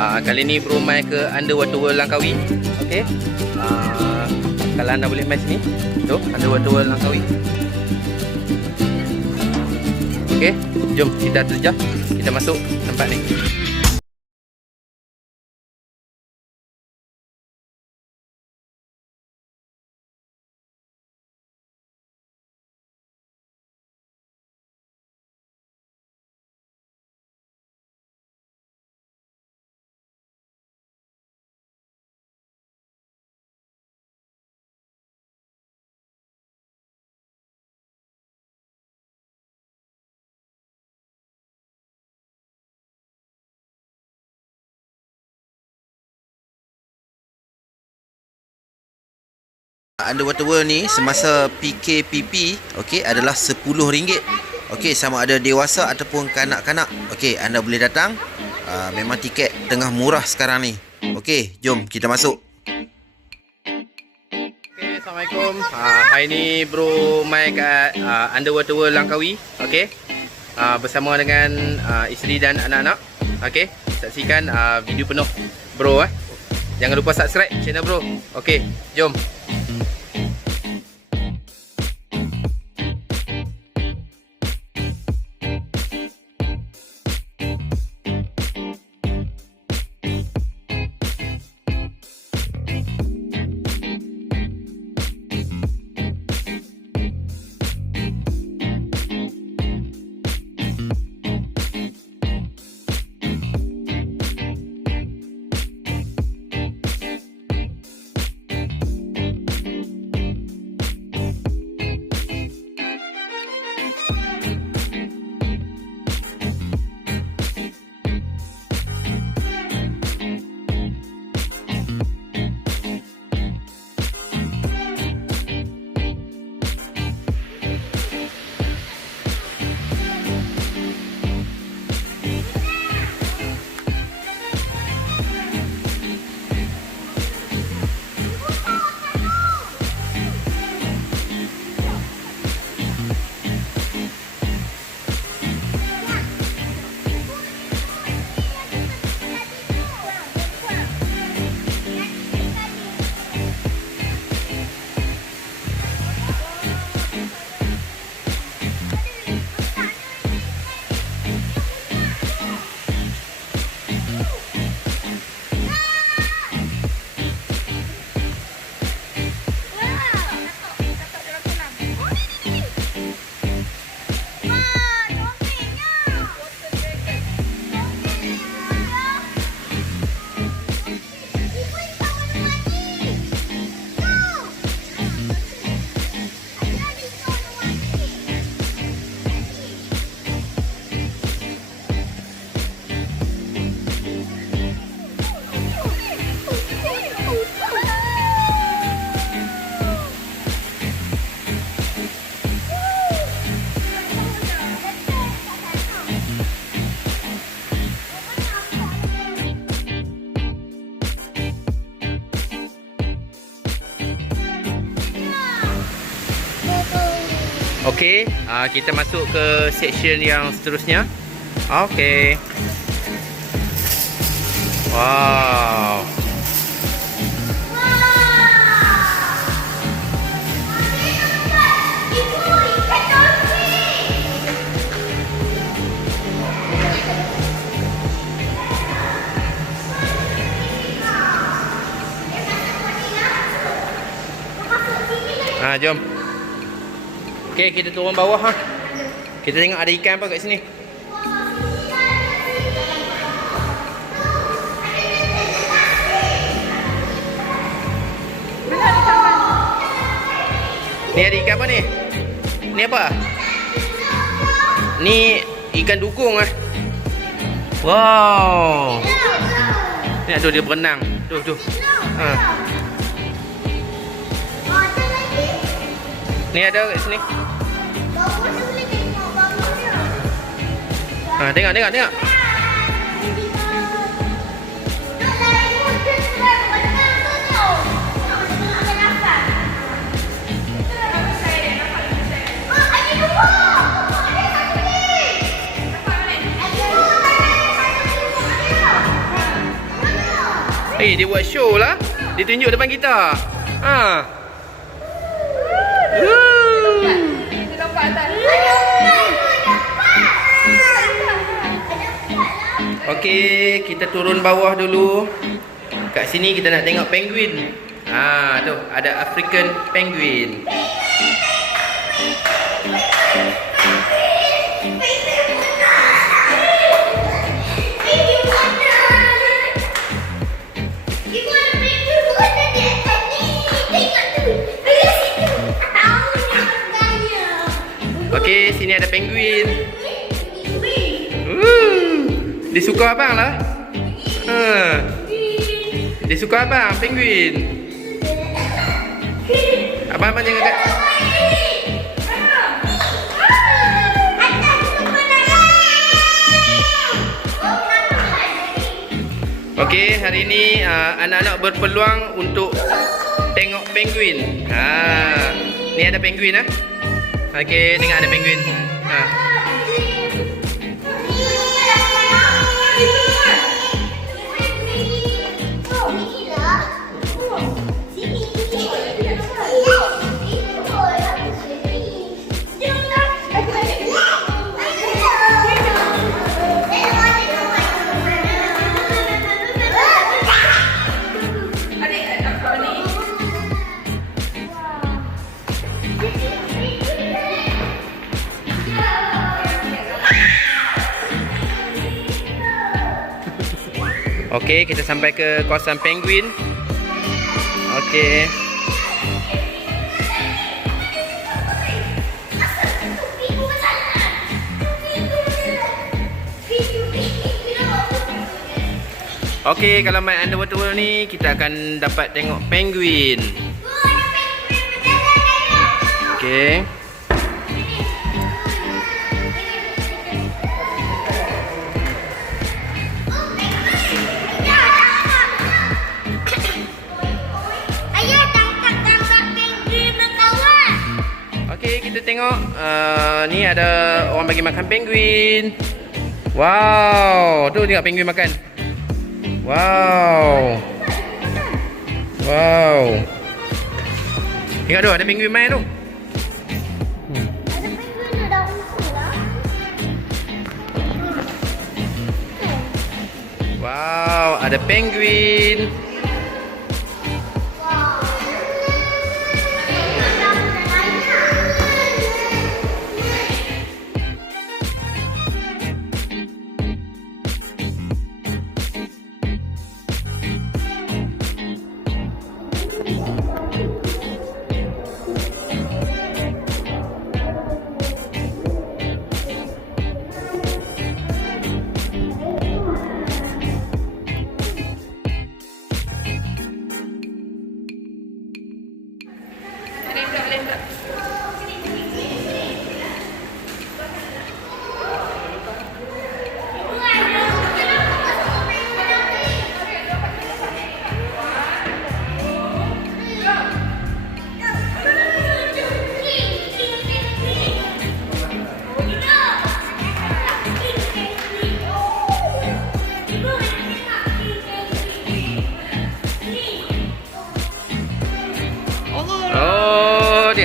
uh, Kali ni bro main ke Underwater World Langkawi? Okay uh, Kalau anda boleh main sini Tu Underwater World Langkawi. Okay Jom kita terjah. Kita masuk tempat ni Underwater World ni semasa PKPP okey adalah RM10. Okey sama ada dewasa ataupun kanak-kanak. Okey anda boleh datang. Uh, memang tiket tengah murah sekarang ni. Okey jom kita masuk. Assalamualaikum. Uh, hari ni bro main kat uh, Underwater World Langkawi. Okey. Uh, bersama dengan uh, isteri dan anak-anak. Okey saksikan uh, video penuh bro eh. Jangan lupa subscribe channel bro. Okey jom. Okey, uh, kita masuk ke section yang seterusnya. Okey. Wow. Ha, jom. Okey, kita turun bawah ha. Kita tengok ada ikan apa kat sini. Ni ada ikan apa ni? Ni apa? Ni ikan dukung ah. Wow. Ni aduh dia berenang. Tuh tuh. Ha. Ni ada kat sini. Ha, tengok tengok tengok. Eh, dia buat show lah. Dia tunjuk depan kita. Ha. Okey, kita turun bawah dulu. Kat sini kita nak tengok penguin. Ha, tu ada African penguin. Okey, sini ada penguin. Dia suka abang lah. Ha. Dia suka abang, penguin. Abang abang jangan. Okey, hari ni uh, anak-anak berpeluang untuk tengok penguin. Ha. Ni ada penguin ah. Okey, tengok ada penguin. Okey, kita sampai ke kawasan penguin. Okey. Okey, kalau main underwater world ni kita akan dapat tengok penguin. Okey. Kita tengok uh, ni ada orang bagi makan penguin. Wow, tu tengok penguin makan. Wow. Wow. Tengok tu ada penguin main tu. Lah. Wow, ada penguin.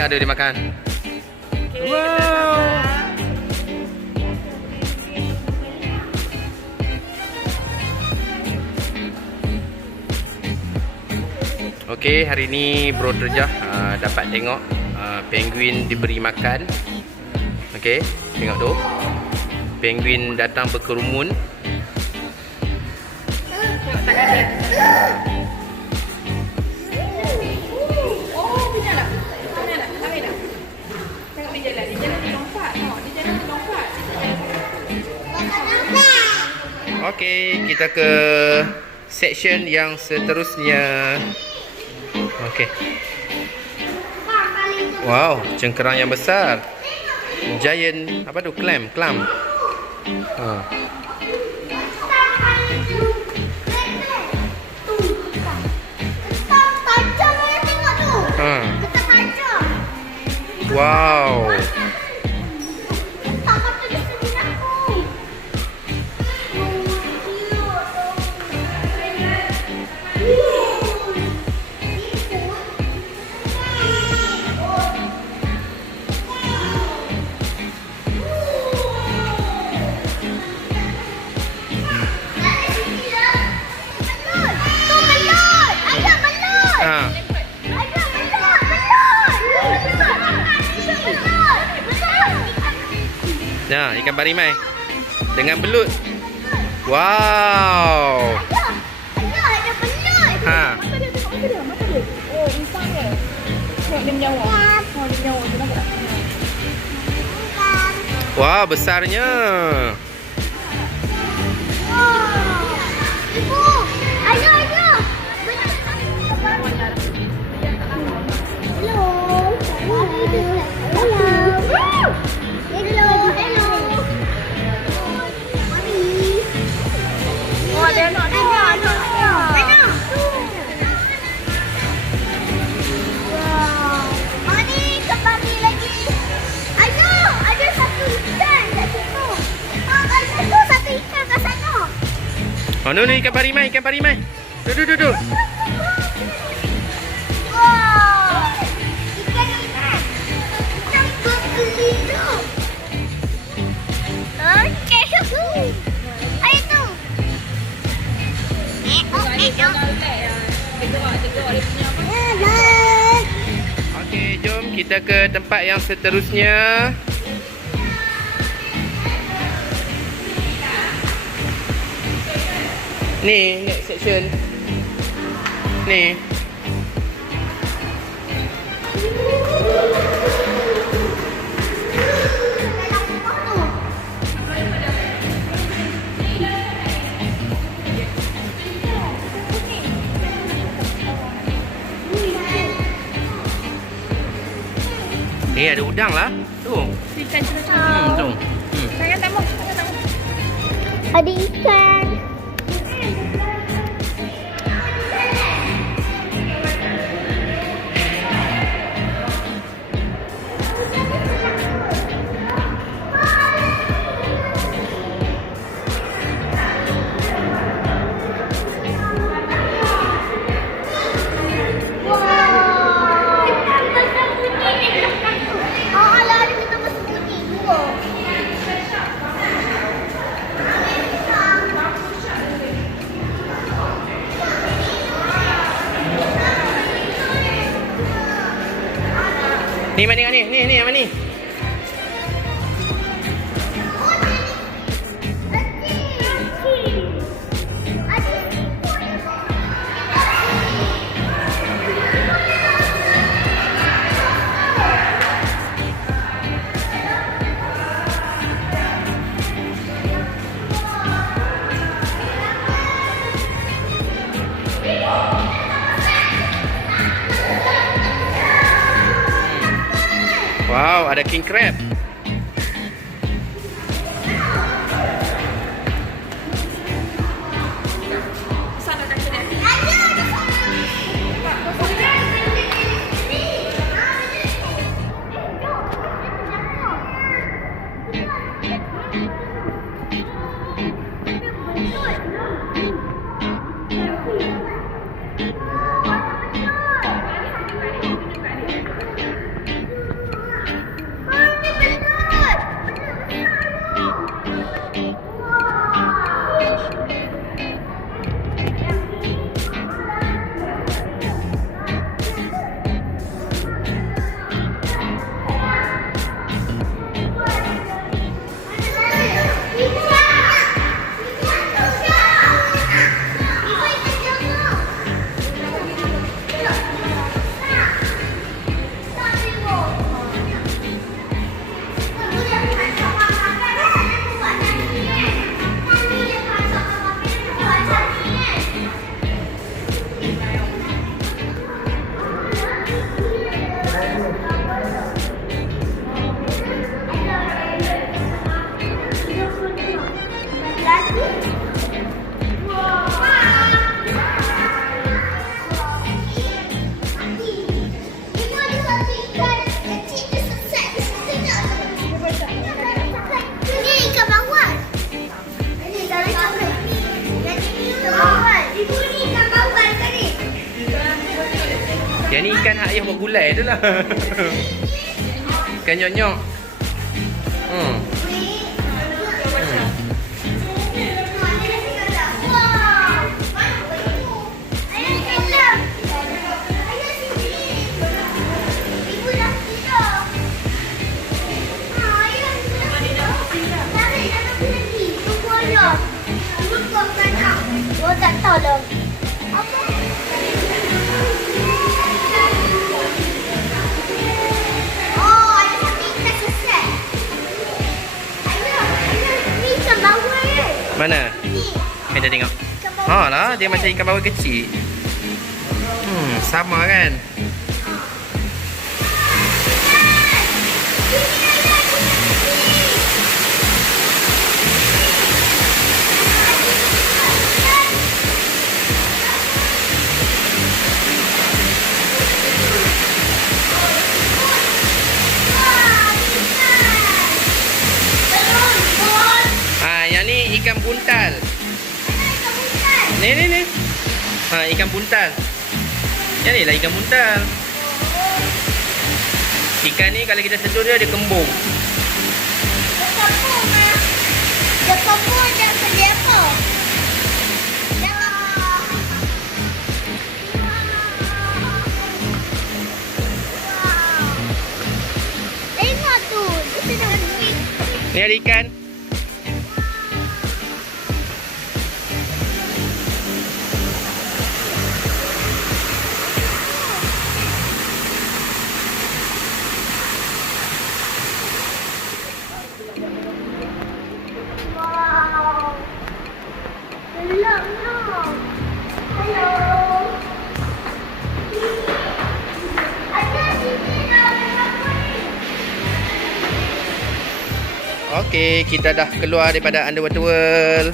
Ada dia makan. Okey, Wow. Okey, hari ni Bro Terjah uh, dapat tengok uh, penguin diberi makan. Okey, tengok tu. Penguin datang berkerumun. Okey, kita ke section yang seterusnya. Okey. Wow, cengkerang yang besar. Giant apa tu? Clam, clam. Ha. Ha. Tajam. Wow. Ikan barimai. Dengan belut. Wow. Ada belut. Ha. Dia dia, dia. Wah, besarnya. Wow. Hello. Hello. Hello. Hello. Oh, dia nak tu. Mana? Mana? Wow. Mami, kembali lagi. Ayah, ada satu ikan tu satu ikan ikan ikan barimai. Duduk, duduk, duduk. Wow. Ikan ikan. Ikan begitu. Okey, jom kita ke tempat yang seterusnya. Ni, next section. Ni. Eh, ada udang lah. Tu. Ikan cerita. Hmm, tu. Hmm. Tangan tamu, tangan tamu. Ada ikan. Wow, Kanyonyo. Dia macam ikan bawal kecil. Hmm, sama kan? Yang ni lah ikan buntal. Ikan ni kalau kita sentuh dia dia kembung. Dia kembung dan? Tengok tu, dia sedang pergi. Ni ada ikan. Okey, kita dah keluar daripada Underwater World.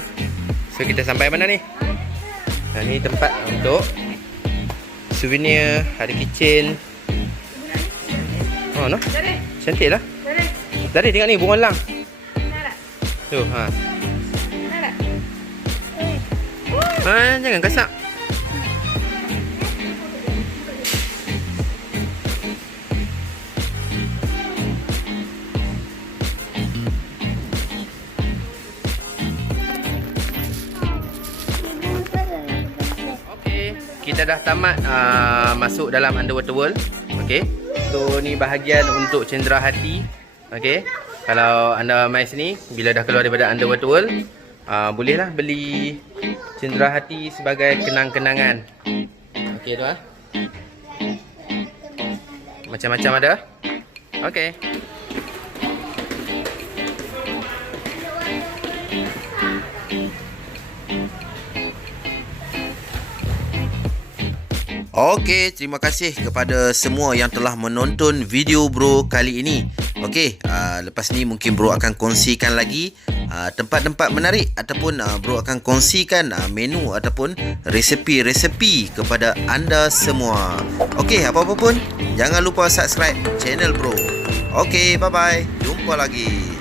So kita sampai mana ni? Ha, ni tempat untuk souvenir, ada kitchen. Oh, no. Cantik lah. dari. Tengok ni bunga lang. Tu, ha. Ha, jangan kasak. Kita dah tamat uh, masuk dalam Underwater World. Okey. So ni bahagian untuk cendera hati. Okey. Kalau anda mai sini bila dah keluar daripada Underwater World, uh, bolehlah beli cendera hati sebagai kenang-kenangan. Okey tuan. Macam-macam ada. Okey. Okey, terima kasih kepada semua yang telah menonton video bro kali ini. Okey, uh, lepas ni mungkin bro akan kongsikan lagi uh, tempat-tempat menarik ataupun uh, bro akan kongsikan uh, menu ataupun resepi-resepi kepada anda semua. Okey, apa-apa pun jangan lupa subscribe channel bro. Okey, bye-bye. Jumpa lagi.